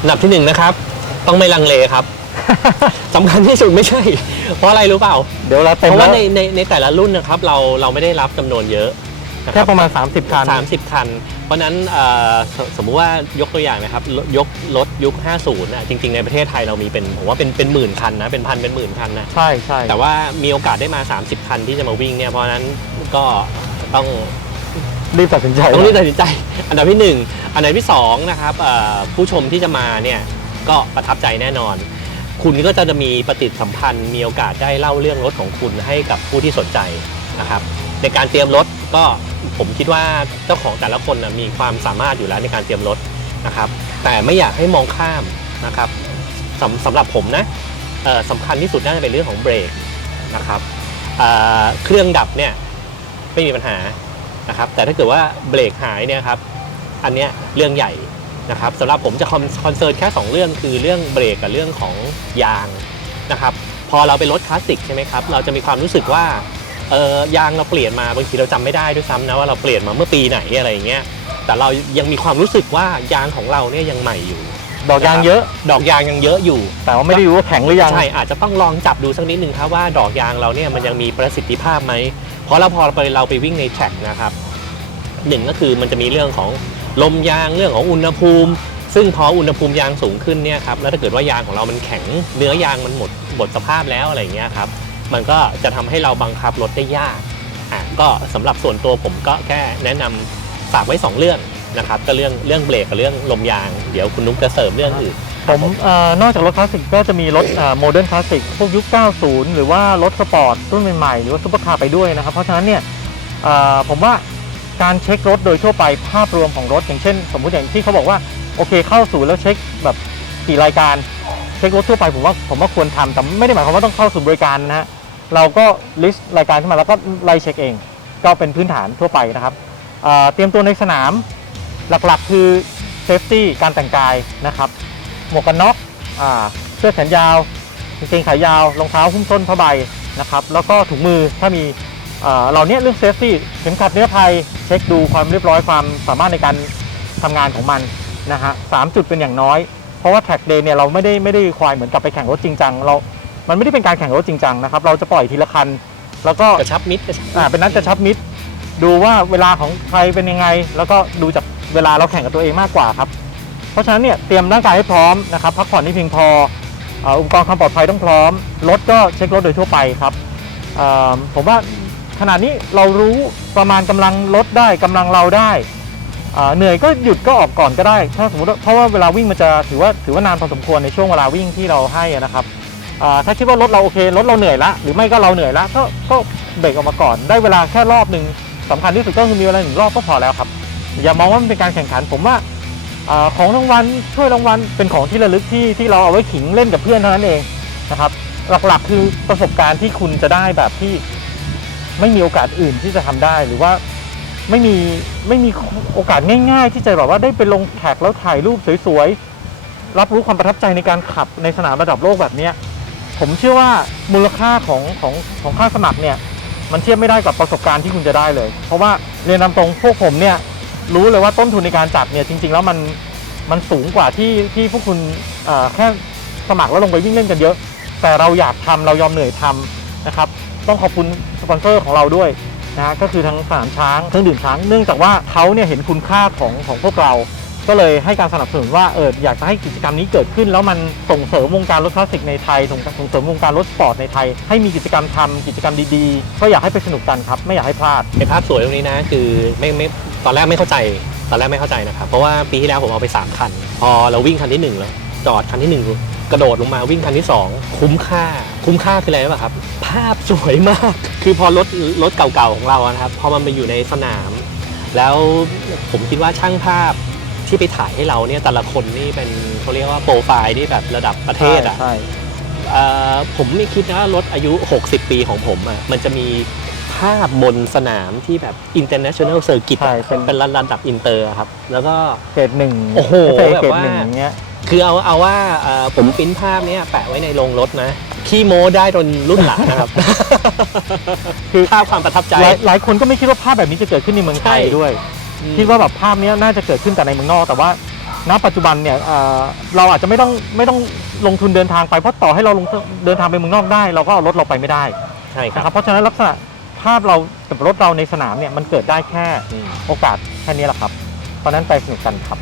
อันดับที่หนึ่งนะครับ ต้องไม่ลังเลครับ สำคัญที่สุดไม่ใช่ เพราะอะไรรู้เปล่า เดี๋ยวเราเพเต็มราะแล้ว่าวในในในแต่ละรุ่นนะครับเราเราไม่ได้รับจำนวนเยอะนแค่ประมาณ 30คัน สามสิบคัน เพราะฉะนั้นเอ่อสสมมุติว่ายกตัวอย่างนะครับรถยกรถยุค 50นะจริง ๆ ในประเทศไทยเรามีเป็นผมว่าเป็นเป็นหมื่นคันนะเป็นพันเป็นหมื่นคันนะ ใช่ใช่แต่ว่ามีโอกาสได้มา 30 คันที่จะมาวิ่งเนี่ย เพราะฉะนั้นก็ต้อง รีบตัดสินใจต้องรีบตัดสินใจ อันดับที่ 1 อันดับที่2นะครับเอ่อผู้ชมที่จะมาเนี่ยก็ประทับใจแน่นอน คุณก็จะมีปฏิสัมพันธ์มีโอกาสได้เล่าเรื่องรถของคุณให้กับผู้ที่สนใจนะครับในการเตรียมรถก็ผมคิดว่าเจ้าของแต่ละคนนะมีความสามารถอยู่แล้วในการเตรียมรถนะครับ แต่ไม่อยากให้มองข้ามนะครับสำสำหรับผมนะเอ่อสำคัญที่สุดน่าจะเป็นเรื่องของเบรกนะครับเอ่อเครื่องดับเนี่ยไม่มีปัญหา นะครับแต่ถ้าเกิดว่าเบรกหายเนี่ยครับอันเนี้ยเรื่องใหญ่นะครับสำหรับผมจะคอนเซิร์นแค่ 2 เรื่องคือเรื่องเบรกกับเรื่องของยางนะครับพอเราเป็นรถคลาสสิกใช่ไหมครับเราจะมีความรู้สึกว่าเออยางเราเปลี่ยนมาบางทีเราจำไม่ได้ด้วยซ้ำนะว่าเราเปลี่ยนมาเมื่อปีไหนอะไรอย่างเงี้ยแต่เรายังมีความรู้สึกว่ายางของเราเนี่ยยังใหม่อยู่ ดอกยางเยอะ ดอกยางยังเยอะอยู่ แต่ว่าไม่ได้รู้ว่าแข็งหรือยัง ใช่อาจจะต้องลองจับดูสักนิดนึงครับว่าดอกยางเราเนี่ยมันยังมีประสิทธิภาพไหม เพราะเราพอเราไปเราไปวิ่งในแทร็กนะครับหนึ่งก็คือมันจะมีเรื่องของลมยางเรื่องของอุณหภูมิ ซึ่งพออุณหภูมิยางสูงขึ้นเนี่ยครับแล้วถ้าเกิดว่ายางของเรามันแข็งเนื้อยางมันหมดหมดสภาพแล้วอะไรอย่างเงี้ยครับมันก็จะทำให้เราบังคับรถได้ยากอะก็สำหรับส่วนตัวผมก็แค่แนะนำฝากไว้สองเรื่อง นะครับก็เรื่องเรื่องเบรกกับเรื่องลมยาง เดี๋ยวคุณนุ๊กจะเสริมเรื่องอื่น ผมเอ่อนอกจากรถคลาสสิกก็จะมีรถโมเดิร์นคลาสสิกพวกยุค 90 หรือว่ารถสปอร์ตรุ่นใหม่ๆ หรือว่าซุปเปอร์คาร์ไปด้วยนะครับ เพราะฉะนั้นเนี่ยผมว่าการเช็ครถโดยทั่วไปภาพรวมของรถ อย่างเช่น สมมุติอย่างที่เขาบอกว่าโอเคเข้าศูนย์แล้วเช็คแบบกี่รายการเช็ครถทั่วไปผมว่าผมว่าควรทำแต่ไม่ได้หมายความว่าต้องเข้าศูนย์บริการนะฮะเราก็ลิสต์รายการขึ้นมาแล้วก็ไล่เช็คเอง ก็เป็นพื้นฐานทั่วไปนะครับเอ่อเตรียมตัวในสนาม หลักๆ คือเซฟตี้การแต่งกายนะครับ หมวกกันน็อกอ่าเสื้อแขนยาวกางเกงขายาวรองเท้าหุ้มส้นผ้าใบนะครับ แล้วก็ถุงมือถ้ามีเอ่อเหล่านี้เรื่องเซฟตี้เข็มขัดนิรภัยเช็คดูความเรียบร้อยความสามารถในการทำงานของมันนะฮะสามจุดเป็นอย่างน้อย เพราะว่าแท็กเดย์เนี่ยเราไม่ได้ไม่ได้ควายเหมือนกับไปแข่งรถจริงจังเรา มันไม่ได้เป็นการแข่งรถจริงจังนะครับเราจะปล่อยทีละคัน แล้วก็กระชับมิตรกระชับมิตรอ่าเป็นนัดกระชับมิตรดูว่าเวลาของใครเป็นยังไง แล้วก็ดูจาก เวลาเราแข่งกับตัวเองมากกว่าครับ เพราะฉะนั้นเนี่ยเตรียมร่างกายให้พร้อมนะครับพักผ่อนให้เพียงพออุปกรณ์ความปลอดภัยต้องพร้อมรถก็เช็ครถโดยทั่วไปครับผมว่าขณะนี้เรารู้ประมาณกำลังรถได้กำลังเราได้เหนื่อยก็หยุดก็ออกก่อนก็ได้ ถ้าสมมติเพราะว่าเวลาวิ่งมันจะถือว่าถือว่านานพอสมควรในช่วงเวลาวิ่งที่เราให้นะครับถ้าคิดว่ารถเราโอเครถเราเหนื่อยละหรือไม่ก็เราเหนื่อยละก็ก็เบรกออกมาก่อนได้เวลาแค่รอบหนึ่งสำคัญที่สุดก็คือมีเวลาหนึ่งรอบก็พอแล้วครับ อย่ามองว่ามันเป็นการแข่งขัน ผมว่าอของรางวัลถ้วยรางวัลเป็นของที่ระลึกที่ที่เราเอาไว้ขิงเล่นกับเพื่อนเท่านั้นเองนะครับ หลักๆคือประสบการณ์ที่คุณจะได้แบบที่ไม่มีโอกาสอื่นที่จะทำได้หรือว่าไม่มีไม่มีโอกาสง่าย ๆ ที่จะแบบว่าได้ไปลงแท็กแล้วถ่ายรูปสวยๆรับรู้ความประทับใจในการขับในสนามระดับโลกแบบเนี้ยผมเชื่อว่ามูลค่าของของของค่าสมัครเนี่ยมันเทียบไม่ได้กับประสบการณ์ที่คุณจะได้เลย เพราะว่าเรียนตาตรงพวกผมเนี่ย รู้เลยว่าต้นทุนในการจัดเนี่ยจริง ๆ แล้วมันมันสูงกว่าที่ที่พวกคุณอ่าแค่สมัครแล้วลงไปวิ่งเล่นกันเยอะ แต่เราอยากทำเรายอมเหนื่อยทำนะครับ ต้องขอบคุณสปอนเซอร์ของเราด้วยนะฮะก็คือทางสนามช้างเครื่องดื่มช้าง เนื่องจากว่าเขาเนี่ยเห็นคุณค่าของของพวกเรา ก็เลยให้การสนับสนุนว่าเอออยากจะให้กิจกรรมนี้เกิดขึ้น แล้วมันส่งเสริมวงการรถคลาสสิกในไทย ส่งส่งเสริมวงการรถสปอร์ตในไทย ให้มีกิจกรรมทำกิจกรรมดีๆ ก็อยากให้ไปสนุกกันครับ ไม่อยากให้พลาดไอภาพสวยตรงนี้นะ คือไม่ไม่ตอนแรกไม่เข้าใจ ตอนแรกไม่เข้าใจนะครับเพราะว่าปีที่แล้วผมเอาไป 3 คัน พอเราวิ่งคันที่ 1 แล้ว จอดคันที่ 1 กระโดดลงมาวิ่งคันที่ 2 คุ้มค่า คุ้มค่าคืออะไรรู้ป่ะครับ ภาพสวยมาก คือพอรถรถเก่าๆของเรานะครับพอมันไปอยู่ในสนาม แล้วผมคิดว่าช่างภาพ ที่ไปถ่ายให้เราเนี่ยแต่ละคนนี่เป็นเขาเรียกว่าโปรไฟล์ที่แบบระดับประเทศอะใช่เอ่อผมไม่คิดนะว่ารถอายุ 60 ปีของผมอะมันจะมีภาพบนสนามที่แบบ international circuit ใช่อะเป็น เป็นระดับอินเตอร์ครับ แล้วก็ เกรดหนึ่งโอ้โห FA แบบเกรดว่า หนึ่งอย่างเงี้ย คือเอาเอาว่าเอ่อผมปริ้นภาพเนี้ยแปะไว้ในโรงรถนะขี้โม้ได้จนรุ่นหลังนะครับ คือ ภาพความประทับใจ หลายหลายคนก็ไม่คิดว่าภาพแบบนี้จะเกิดขึ้นในเมืองไทยใช่ ด้วยอืม คิดว่าแบบภาพเนี้ยน่าจะเกิดขึ้นแต่ในเมืองนอก แต่ว่าณปัจจุบันเนี่ยเอ่อเราอาจจะไม่ต้องไม่ต้องลงทุนเดินทางไปเพราะต่อให้เราลงเดินทางไปเมืองนอกได้ เราก็เอารถเราไปไม่ได้ใช่คนะรับครับเพราะฉะนั้นลักษณะภาพเรากับรถเราในสนามเนี่ยมันเกิดได้แค่อืม โอกาสแค่นี้แหละครับเพราะฉะนั้นไปสนุกกันครับ